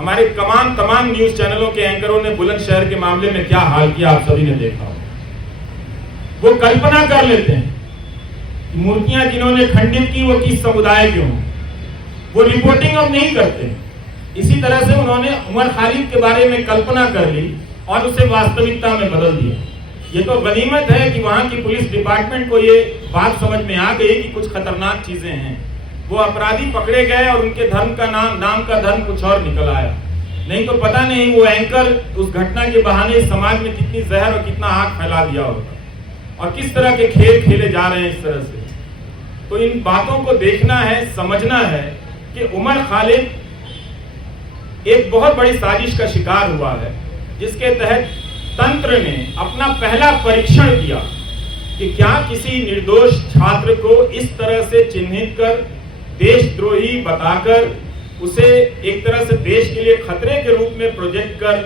हमारे तमाम न्यूज चैनलों के एंकरों ने बुलंदशहर के मामले में क्या हाल किया आप सभी ने देखा हो। वो कल्पना कर लेते हैं कि मूर्तियां जिन्होंने खंडित की वो किस समुदाय के हों, वो रिपोर्टिंग अब नहीं करते। इसी तरह से उन्होंने उमर खालिद के बारे में कल्पना कर ली और उसे वास्तविकता में बदल दिया। ये तो गनीमत है कि वहां की पुलिस डिपार्टमेंट को ये बात समझ में आ गई कि कुछ खतरनाक चीजें हैं। वो अपराधी पकड़े गए और उनके धर्म का नाम का धर्म कुछ और निकल आया। नहीं तो पता नहीं वो एंकर उस घटना के बहाने समाज में कितनी जहर और कितना आग फैला दिया होगा और किस तरह के खेल खेले जा रहे हैं इस तरह से। तो इन बातों को देखना है, समझना है कि उमर खालिद एक बहुत बड़ी साजिश का शिकार हुआ है, जिसके तहत तंत्र ने अपना पहला परीक्षण किया कि क्या किसी निर्दोष छात्र को इस तरह से चिन्हित कर, देशद्रोही बताकर, उसे एक तरह से देश के लिए खतरे के रूप में प्रोजेक्ट कर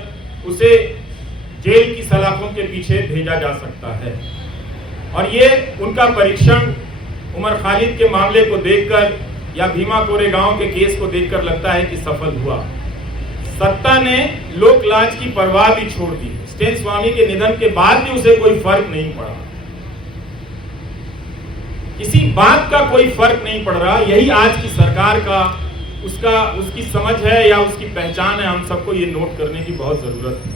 उसे जेल की सलाखों के पीछे भेजा जा सकता है। और ये उनका परीक्षण उमर खालिद के मामले को देखकर या भीमा कोरेगांव के केस को देखकर लगता है कि सफल हुआ। सत्ता ने लोक लाज की परवाह भी छोड़ दी। स्टेन स्वामी के निधन के बाद भी उसे कोई फर्क नहीं पड़ा, किसी बात का कोई फर्क नहीं पड़ रहा। यही आज की सरकार का उसकी समझ है या उसकी पहचान है। हम सबको ये नोट करने की बहुत जरूरत है।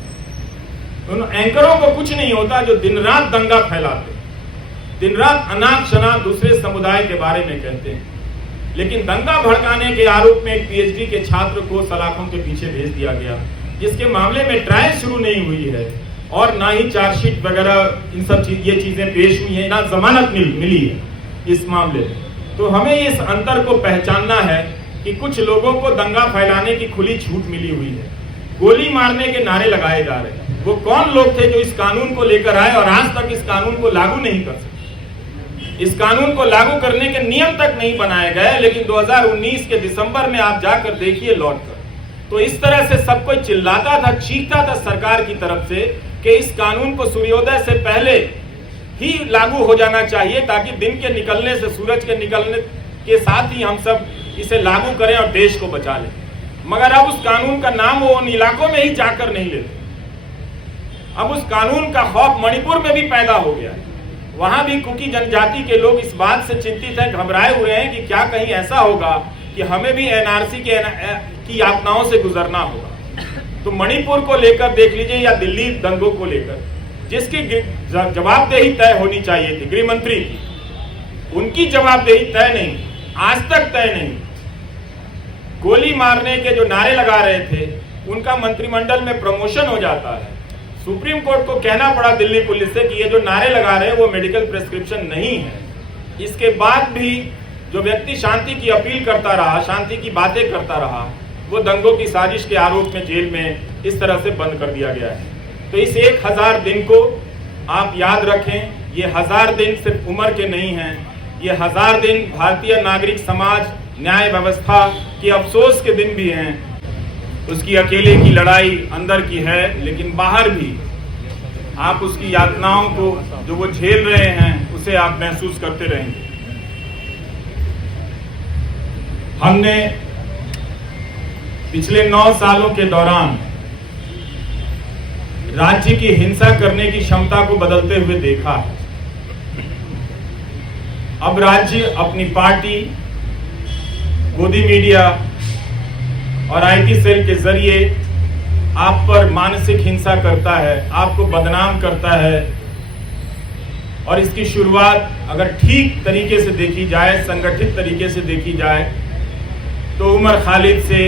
उन एंकरों को कुछ नहीं होता जो दिन रात दंगा फैलाते, दिन रात अनाप शनाप दूसरे समुदाय के बारे में कहते हैं। लेकिन दंगा भड़काने के आरोप में एक पीएचडी के छात्र को सलाखों के पीछे भेज दिया गया, जिसके मामले में ट्रायल शुरू नहीं हुई है और ना ही चार्जशीट वगैरह इन सब ये चीजें पेश हुई है, ना जमानत मिली है इस मामले में। तो हमें इस अंतर को पहचानना है कि कुछ लोगों को दंगा फैलाने की खुली छूट मिली हुई है, गोली मारने के नारे लगाए जा रहे हैं। वो कौन लोग थे जो इस कानून को लेकर आए और आज तक इस कानून को लागू नहीं कर सके। इस कानून को लागू करने के नियम तक नहीं बनाए गए, लेकिन 2019 के दिसंबर में आप जाकर देखिए लौटकर, तो इस तरह से सब कोई चिल्लाता था, चीखता था सरकार की तरफ से कि इस कानून को सूर्योदय से पहले ही लागू हो जाना चाहिए, ताकि दिन के निकलने से, सूरज के निकलने के साथ ही हम सब इसे लागू करें और देश को बचा लें। मगर अब उस कानून का नाम वो उन इलाकों में ही जाकर नहीं लेते। अब उस कानून का खौफ मणिपुर में भी पैदा हो गया है। वहां भी कुकी जनजाति के लोग इस बात से चिंतित हैं, घबराए हुए हैं कि क्या कहीं ऐसा होगा कि हमें भी एनआरसी की यातनाओं से गुजरना होगा। तो मणिपुर को लेकर देख लीजिए या दिल्ली दंगों को लेकर, जिसकी जवाबदेही तय होनी चाहिए थी गृह मंत्री की, उनकी जवाबदेही तय नहीं, आज तक तय नहीं। गोली मारने के जो नारे लगा रहे थे उनका मंत्रिमंडल में प्रमोशन हो जाता है। सुप्रीम कोर्ट को कहना पड़ा दिल्ली पुलिस से कि ये जो नारे लगा रहे हैं वो मेडिकल प्रिस्क्रिप्शन नहीं है। इसके बाद भी जो व्यक्ति शांति की अपील करता रहा, शांति की बातें करता रहा, वो दंगों की साजिश के आरोप में जेल में इस तरह से बंद कर दिया गया है। तो इस 1000 दिन को आप याद रखें। ये 1000 दिन सिर्फ उम्र के नहीं हैं, ये 1000 दिन भारतीय नागरिक समाज, न्याय व्यवस्था की अफसोस के दिन भी हैं। उसकी अकेले की लड़ाई अंदर की है, लेकिन बाहर भी आप उसकी यातनाओं को जो वो झेल रहे हैं उसे आप महसूस करते रहेंगे। हमने पिछले 9 सालों के दौरान राज्य की हिंसा करने की क्षमता को बदलते हुए देखा है। अब राज्य अपनी पार्टी, गोदी मीडिया और आईटी सेल के जरिए आप पर मानसिक हिंसा करता है, आपको बदनाम करता है। और इसकी शुरुआत अगर ठीक तरीके से देखी जाए, संगठित तरीके से देखी जाए, तो उमर खालिद से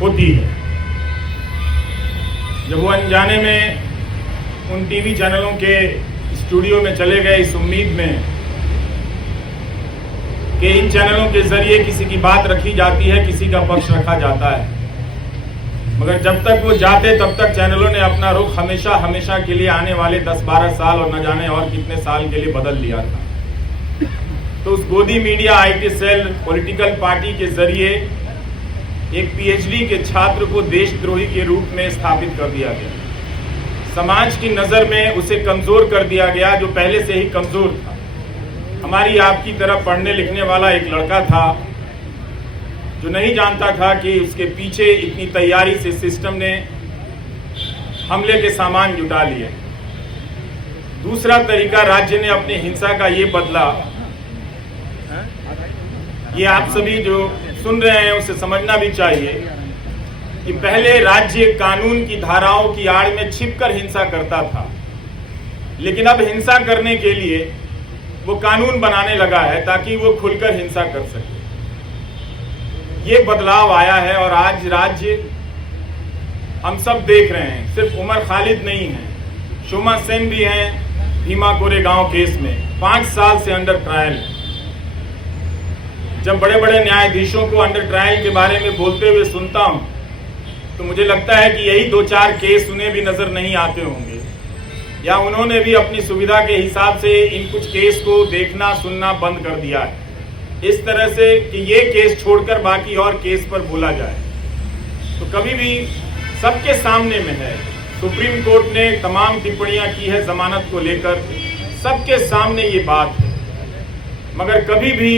होती है। जब वो अनजाने में उन टीवी चैनलों के स्टूडियो में चले गए इस उम्मीद में कि इन चैनलों के जरिए किसी की बात रखी जाती है, किसी का पक्ष रखा जाता है, मगर जब तक वो जाते तब तक चैनलों ने अपना रुख हमेशा हमेशा के लिए आने वाले 10-12 साल और न जाने और कितने साल के लिए बदल लिया था। तो उस गोदी media, IT cell, political party के जरिए एक पीएचडी के छात्र को देशद्रोही के रूप में स्थापित कर दिया गया। समाज की नजर में उसे कमजोर कर दिया गया, जो पहले से ही कमजोर था। हमारी आपकी तरह पढ़ने लिखने वाला एक लड़का था, जो नहीं जानता था कि उसके पीछे इतनी तैयारी से सिस्टम ने हमले के सामान जुटा लिए। दूसरा तरीका राज्य ने अपनी हिंसा का ये बदला, ये आप सभी जो सुन रहे हैं उसे समझना भी चाहिए कि पहले राज्य कानून की धाराओं की आड़ में छिपकर हिंसा करता था, लेकिन अब हिंसा करने के लिए वो कानून बनाने लगा है ताकि वो खुलकर हिंसा कर सके। ये बदलाव आया है और आज राज्य हम सब देख रहे हैं। सिर्फ उमर खालिद नहीं है, शोमा सेन भी हैं भीमा कोरेगांव केस में 5 साल से अंडर ट्रायल। जब बड़े बड़े न्यायाधीशों को अंडर ट्रायल के बारे में बोलते हुए सुनता हूं तो मुझे लगता है कि यही 2-4 केस उन्हें भी नजर नहीं आते होंगे, या उन्होंने भी अपनी सुविधा के हिसाब से इन कुछ केस को देखना सुनना बंद कर दिया है, इस तरह से कि ये केस छोड़कर बाकी और केस पर बोला जाए। तो कभी भी सबके सामने में है, सुप्रीम कोर्ट ने तमाम टिप्पणियां की है जमानत को लेकर, सबके सामने ये बात है, मगर कभी भी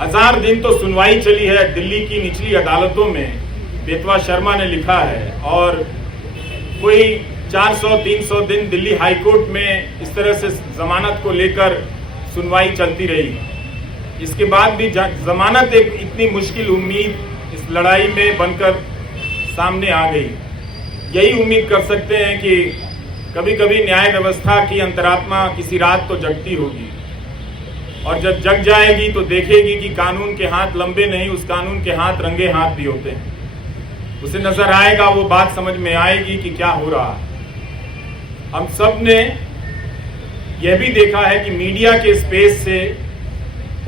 1000 दिन तो सुनवाई चली है दिल्ली की निचली अदालतों में, बेतवा शर्मा ने लिखा है, और कोई 400-300 दिन दिल्ली हाईकोर्ट में इस तरह से जमानत को लेकर सुनवाई चलती रही। इसके बाद भी जमानत एक इतनी मुश्किल उम्मीद इस लड़ाई में बनकर सामने आ गई। यही उम्मीद कर सकते हैं कि कभी कभी न्याय व्यवस्था की अंतरात्मा किसी रात तो जगती होगी, और जब जग जाएगी तो देखेगी कि कानून के हाथ लंबे नहीं, उस कानून के हाथ रंगे हाथ भी होते हैं। उसे नजर आएगा, वो बात समझ में आएगी कि क्या हो रहा है। हम सब ने यह भी देखा है कि मीडिया के स्पेस से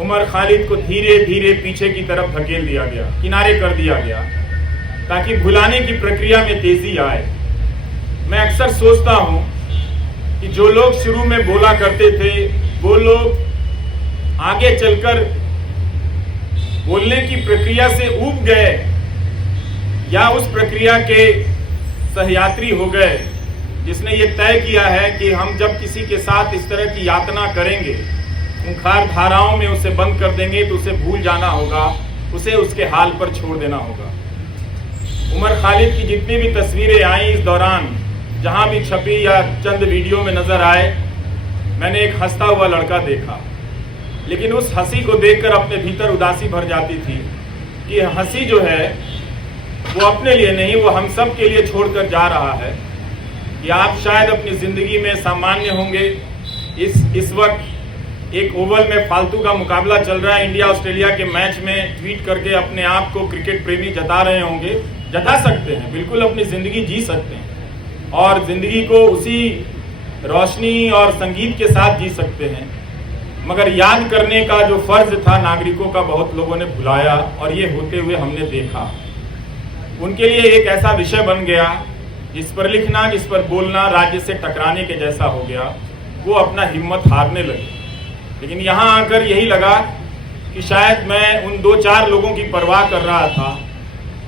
उमर खालिद को धीरे धीरे पीछे की तरफ धकेल दिया गया, किनारे कर दिया गया, ताकि भुलाने की प्रक्रिया में तेजी आए। मैं अक्सर सोचता हूं कि जो लोग शुरू में बोला करते थे वो लोग आगे चलकर बोलने की प्रक्रिया से ऊब गए, या उस प्रक्रिया के सहयात्री हो गए जिसने ये तय किया है कि हम जब किसी के साथ इस तरह की यातना करेंगे, खूंखार धाराओं में उसे बंद कर देंगे, तो उसे भूल जाना होगा, उसे उसके हाल पर छोड़ देना होगा। उमर खालिद की जितनी भी तस्वीरें आई इस दौरान, जहां भी छपी या चंद वीडियो में नजर आए, मैंने एक हंसता हुआ लड़का देखा, लेकिन उस हंसी को देखकर अपने भीतर उदासी भर जाती थी कि हंसी जो है वो अपने लिए नहीं, वो हम सब के लिए छोड़कर जा रहा है। कि आप शायद अपनी जिंदगी में सामान्य होंगे, इस वक्त एक ओवल में फालतू का मुकाबला चल रहा है, इंडिया ऑस्ट्रेलिया के मैच में ट्वीट करके अपने आप को क्रिकेट प्रेमी जता रहे होंगे। जता सकते हैं, बिल्कुल अपनी जिंदगी जी सकते हैं, और जिंदगी को उसी रोशनी और संगीत के साथ जी सकते हैं, मगर याद करने का जो फर्ज था नागरिकों का बहुत लोगों ने भुलाया, और ये होते हुए हमने देखा। उनके लिए एक ऐसा विषय बन गया जिस पर लिखना, जिस पर बोलना राज्य से टकराने के जैसा हो गया। वो अपना हिम्मत हारने लगे। लेकिन यहाँ आकर यही लगा कि शायद मैं उन 2-4 लोगों की परवाह कर रहा था,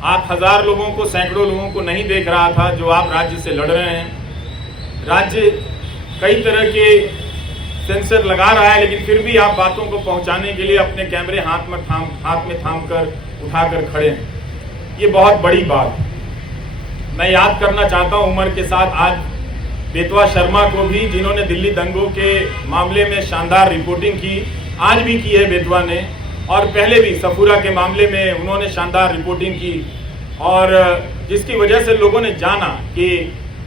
आप 1000 लोगों को, सैकड़ों लोगों को नहीं देख रहा था जो आप राज्य से लड़ रहे हैं। राज्य कई तरह के सेंसर लगा रहा है, लेकिन फिर भी आप बातों को पहुंचाने के लिए अपने कैमरे हाथ में थाम कर उठाकर खड़े हैं। ये बहुत बड़ी बात है। मैं याद करना चाहता हूं उमर के साथ आज बेतवा शर्मा को भी, जिन्होंने दिल्ली दंगों के मामले में शानदार रिपोर्टिंग की, आज भी की है बेतवा ने, और पहले भी सफूरा के मामले में उन्होंने शानदार रिपोर्टिंग की, और जिसकी वजह से लोगों ने जाना कि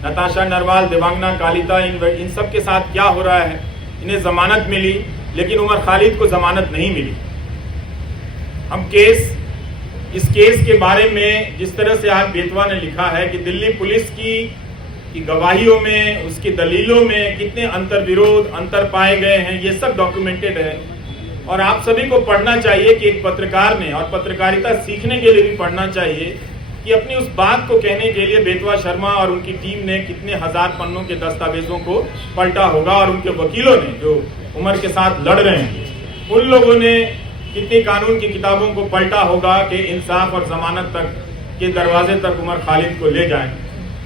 नताशा नरवाल, देवांगना कालिता, इन सब के साथ क्या हो रहा है। इन्हें जमानत मिली, लेकिन उमर खालिद को जमानत नहीं मिली। हम इस केस के बारे में जिस तरह से आज बेतवा ने लिखा है कि दिल्ली पुलिस की गवाहियों में, उसकी दलीलों में कितने अंतर विरोध, अंतर पाए गए हैं, ये सब डॉक्यूमेंटेड है। और आप सभी को पढ़ना चाहिए कि एक पत्रकार ने, और पत्रकारिता सीखने के लिए भी पढ़ना चाहिए कि अपनी उस बात को कहने के लिए बेतवा शर्मा और उनकी टीम ने कितने 1000 पन्नों के दस्तावेजों को पलटा होगा, और उनके वकीलों ने जो उमर के साथ लड़ रहे हैं, उन लोगों ने कितनी कानून की किताबों को पलटा होगा कि इंसाफ और जमानत तक के दरवाजे तक उमर खालिद को ले जाएं।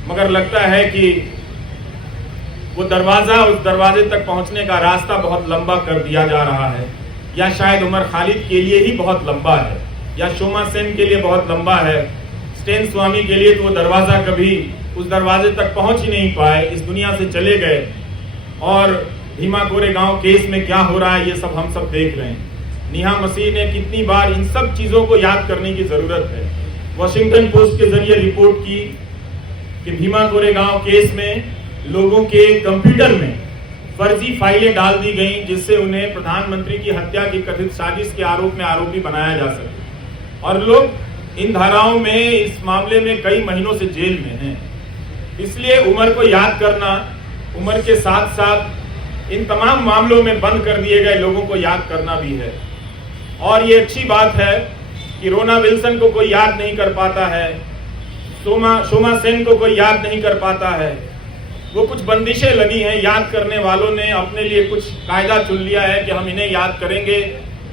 मगर लगता है कि वो दरवाजा, उस दरवाजे तक पहुंचने का रास्ता बहुत लंबा कर दिया जा रहा है, या शायद उमर खालिद के लिए ही बहुत लंबा है। या शोमा सेन के लिए बहुत लंबा है, स्टेन स्वामी के लिए तो वो दरवाजा कभी उस दरवाजे तक पहुंच ही नहीं पाए, इस दुनिया से चले गए। और भीमा कोरेगांव केस में क्या हो रहा है ये सब हम सब देख रहे हैं। नेहा मसीह ने कितनी बार इन सब चीजों को याद करने की जरूरत है। वॉशिंगटन पोस्ट के जरिए रिपोर्ट की कि भीमा कोरेगांव केस में लोगों के कंप्यूटर में फर्जी फाइलें डाल दी गई, जिससे उन्हें प्रधानमंत्री की हत्या की कथित साजिश के आरोप में आरोपी बनाया जा सके। और लोग इन धाराओं में, इस मामले में कई महीनों से जेल में हैं। इसलिए उमर को याद करना, उमर के साथ साथ इन तमाम मामलों में बंद कर दिए गए लोगों को याद करना भी है। और ये अच्छी बात है कि रोना विल्सन को कोई याद नहीं कर पाता है, शोमा सेन को कोई याद नहीं कर पाता है। वो कुछ बंदिशें लगी हैं, याद करने वालों ने अपने लिए कुछ कायदा चुन लिया है कि हम इन्हें याद करेंगे,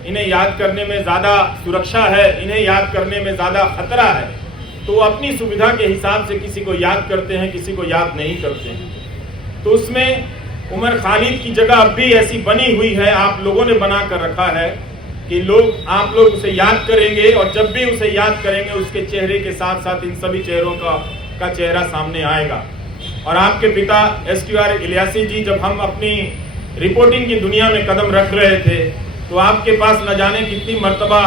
इन्हें याद करने में ज्यादा सुरक्षा है, इन्हें याद करने में ज्यादा खतरा है, तो वो अपनी सुविधा के हिसाब से किसी को याद करते हैं, किसी को याद नहीं करते हैं। तो उसमें उमर खालिद की जगह अब भी ऐसी बनी हुई है, आप लोगों ने बना कर रखा है कि आप लोग उसे याद करेंगे, और जब भी उसे याद करेंगे उसके चेहरे के साथ साथ इन सभी चेहरों का चेहरा सामने आएगा। और आपके पिता SQR इलियासी जी, जब हम अपनी रिपोर्टिंग की दुनिया में कदम रख रहे थे तो आपके पास न जाने कितनी मर्तबा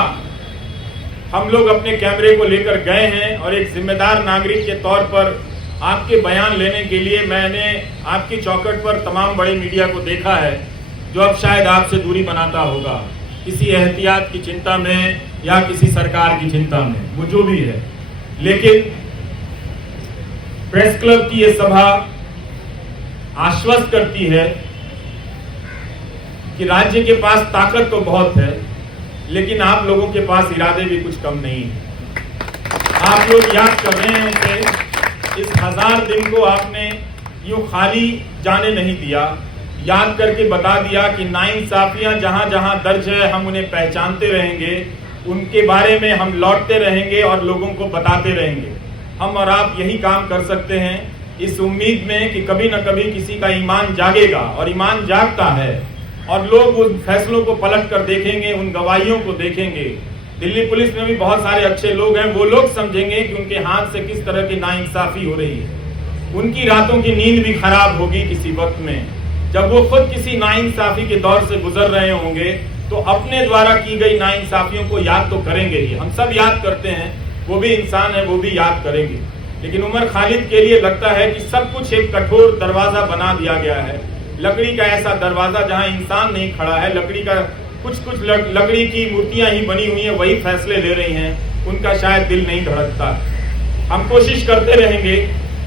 हम लोग अपने कैमरे को लेकर गए हैं, और एक जिम्मेदार नागरिक के तौर पर आपके बयान लेने के लिए मैंने आपकी चौखट पर तमाम बड़े मीडिया को देखा है, जो अब शायद आपसे दूरी बनाता होगा, किसी एहतियात की चिंता में या किसी सरकार की चिंता में, वो जो भी है। लेकिन प्रेस क्लब की ये सभा आश्वस्त करती है कि राज्य के पास ताकत तो बहुत है, लेकिन आप लोगों के पास इरादे भी कुछ कम नहीं है। आप लोग याद कर रहे हैं उसे, इस 1000 दिन को आपने यूं खाली जाने नहीं दिया, याद करके बता दिया कि नाइंसाफियां जहां जहां दर्ज है हम उन्हें पहचानते रहेंगे, उनके बारे में हम लौटते रहेंगे और लोगों को बताते रहेंगे। हम और आप यही काम कर सकते हैं, इस उम्मीद में कि कभी न कभी किसी का ईमान जागेगा, और ईमान जागता है, और लोग उन फैसलों को पलट कर देखेंगे, उन गवाहियों को देखेंगे। दिल्ली पुलिस में भी बहुत सारे अच्छे लोग हैं, वो लोग समझेंगे कि उनके हाथ से किस तरह की नाइंसाफी हो रही है। उनकी रातों की नींद भी खराब होगी किसी वक्त में, जब वो खुद किसी नाइंसाफी के दौर से गुजर रहे होंगे, तो अपने द्वारा की गई नाइंसाफियों को याद तो करेंगे ही। हम सब याद करते हैं, वो भी इंसान है, वो भी याद करेंगे। लेकिन उमर खालिद के लिए लगता है कि सब कुछ एक कठोर दरवाजा बना दिया गया है, लकड़ी का ऐसा दरवाजा जहां इंसान नहीं खड़ा है, लकड़ी का कुछ लकड़ी की मूर्तियां ही बनी हुई हैं, वही फैसले ले रही हैं, उनका शायद दिल नहीं धड़कता। हम कोशिश करते रहेंगे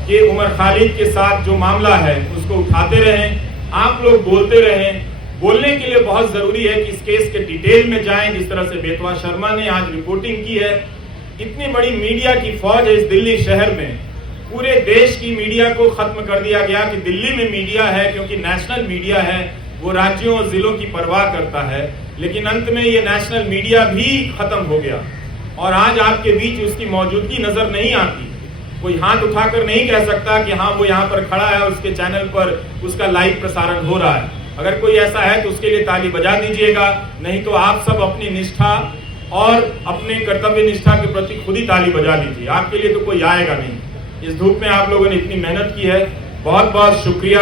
कि उमर खालिद के साथ जो मामला है उसको उठाते रहें, आप लोग बोलते रहें। बोलने के लिए बहुत जरूरी है कि इस केस के डिटेल में जाएं, जिस तरह से बेतवा शर्मा ने आज रिपोर्टिंग की है। इतनी बड़ी मीडिया की फौज है इस दिल्ली शहर में, पूरे देश की मीडिया को खत्म कर दिया गया कि दिल्ली में मीडिया है, क्योंकि नेशनल मीडिया है, वो राज्यों और जिलों की परवाह करता है। लेकिन अंत में ये नेशनल मीडिया भी खत्म हो गया, और आज आपके बीच उसकी मौजूदगी नजर नहीं आती। कोई हाथ उठाकर नहीं कह सकता कि हाँ वो यहाँ पर खड़ा है, उसके चैनल पर उसका लाइव प्रसारण हो रहा है। अगर कोई ऐसा है तो उसके लिए ताली बजा दीजिएगा, नहीं तो आप सब अपनी निष्ठा और अपने कर्तव्य निष्ठा के प्रति खुद ही ताली बजा दीजिए। आपके लिए तो कोई आएगा नहीं। इस धूप में आप लोगों ने इतनी मेहनत की है, बहुत बहुत शुक्रिया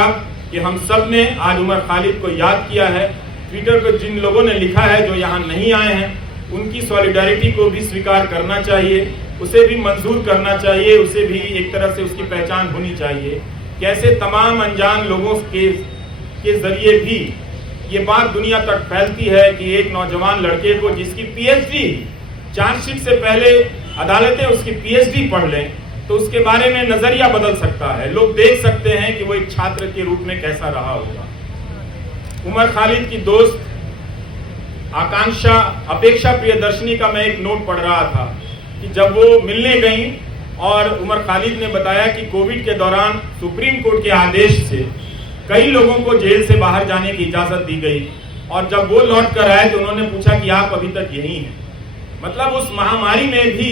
कि हम सब ने आज उमर खालिद को याद किया है। ट्विटर पर जिन लोगों ने लिखा है, जो यहाँ नहीं आए हैं, उनकी सॉलिडारिटी को भी स्वीकार करना चाहिए, उसे भी मंजूर करना चाहिए, उसे भी एक तरह से उसकी पहचान होनी चाहिए। कैसे तमाम अनजान लोगों के जरिए भी ये बात दुनिया तक फैलती है कि एक नौजवान लड़के को, जिसकी PhD, चार्जशीट से पहले अदालतें उसकी PhD पढ़ लें तो उसके बारे में नजरिया बदल सकता है। लोग देख सकते हैं कि वो एक छात्र के रूप में कैसा रहा होगा। उमर खालिद की दोस्त आकांक्षा अपेक्षा प्रियदर्शनी का मैं एक नोट पढ़ रहा था कि जब वो मिलने गई और उमर खालिद ने बताया कि कोविड के दौरान सुप्रीम कोर्ट के आदेश से कई लोगों को जेल से बाहर जाने की इजाजत दी गई, और जब वो लौट कर आए तो उन्होंने पूछा कि आप अभी तक यहीं हैं। मतलब उस महामारी में भी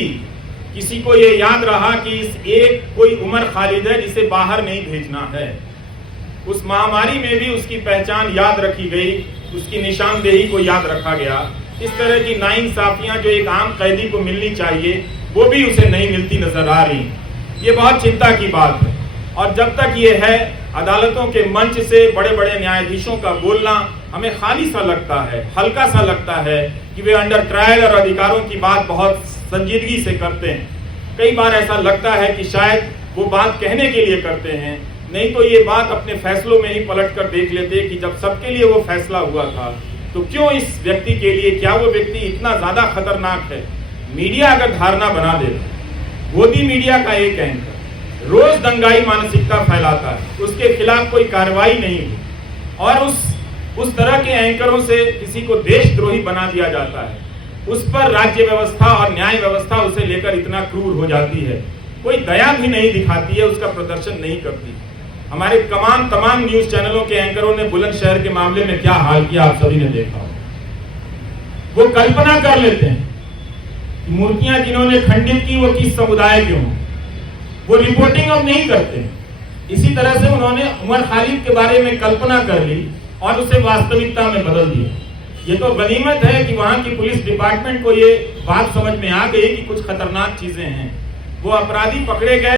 किसी को ये याद रहा कि इस एक कोई उमर खालिद है जिसे बाहर नहीं भेजना है। उस महामारी में भी उसकी पहचान याद रखी गई, उसकी निशानदेही को याद रखा गया। इस तरह की नाइंसाफियां जो एक आम कैदी को मिलनी चाहिए वो भी उसे नहीं मिलती नजर आ रही। ये बहुत चिंता की बात है। और जब तक ये है, अदालतों के मंच से बड़े बड़े न्यायाधीशों का बोलना हमें खाली सा लगता है, हल्का सा लगता है कि वे अंडर ट्रायल और अधिकारों की बात बहुत संजीदगी से करते हैं। कई बार ऐसा लगता है कि शायद वो बात कहने के लिए करते हैं, नहीं तो ये बात अपने फैसलों में ही पलट कर देख लेते कि जब सबके लिए वो फैसला हुआ था तो क्यों इस व्यक्ति के लिए, क्या वो व्यक्ति इतना ज्यादा खतरनाक है। मीडिया अगर धारणा बना दे, गोदी मीडिया का एक एंकर रोज दंगाई मानसिकता फैलाता है, उसके खिलाफ कोई कार्रवाई नहीं हुई और उस तरह के एंकरों से किसी को देशद्रोही बना दिया जाता है, उस पर राज्य व्यवस्था और न्याय व्यवस्था उसे लेकर इतना क्रूर हो जाती है, कोई दया भी नहीं दिखाती है, उसका प्रदर्शन नहीं करती। हमारे तमाम न्यूज चैनलों के एंकरों ने बुलंदशहर के मामले में क्या हाल किया आप सभी ने देखा। वो कल्पना कर लेते हैं कि मूर्तियां जिन्होंने खंडित की वो किस समुदाय के हों, वो रिपोर्टिंग अब नहीं करते। इसी तरह से उन्होंने उमर खालिद के बारे में कल्पना कर ली और उसे वास्तविकता में बदल दिया। ये तो गनीमत है कि वहां की पुलिस डिपार्टमेंट को ये बात समझ में आ गई कि कुछ खतरनाक चीजें हैं। वो अपराधी पकड़े गए।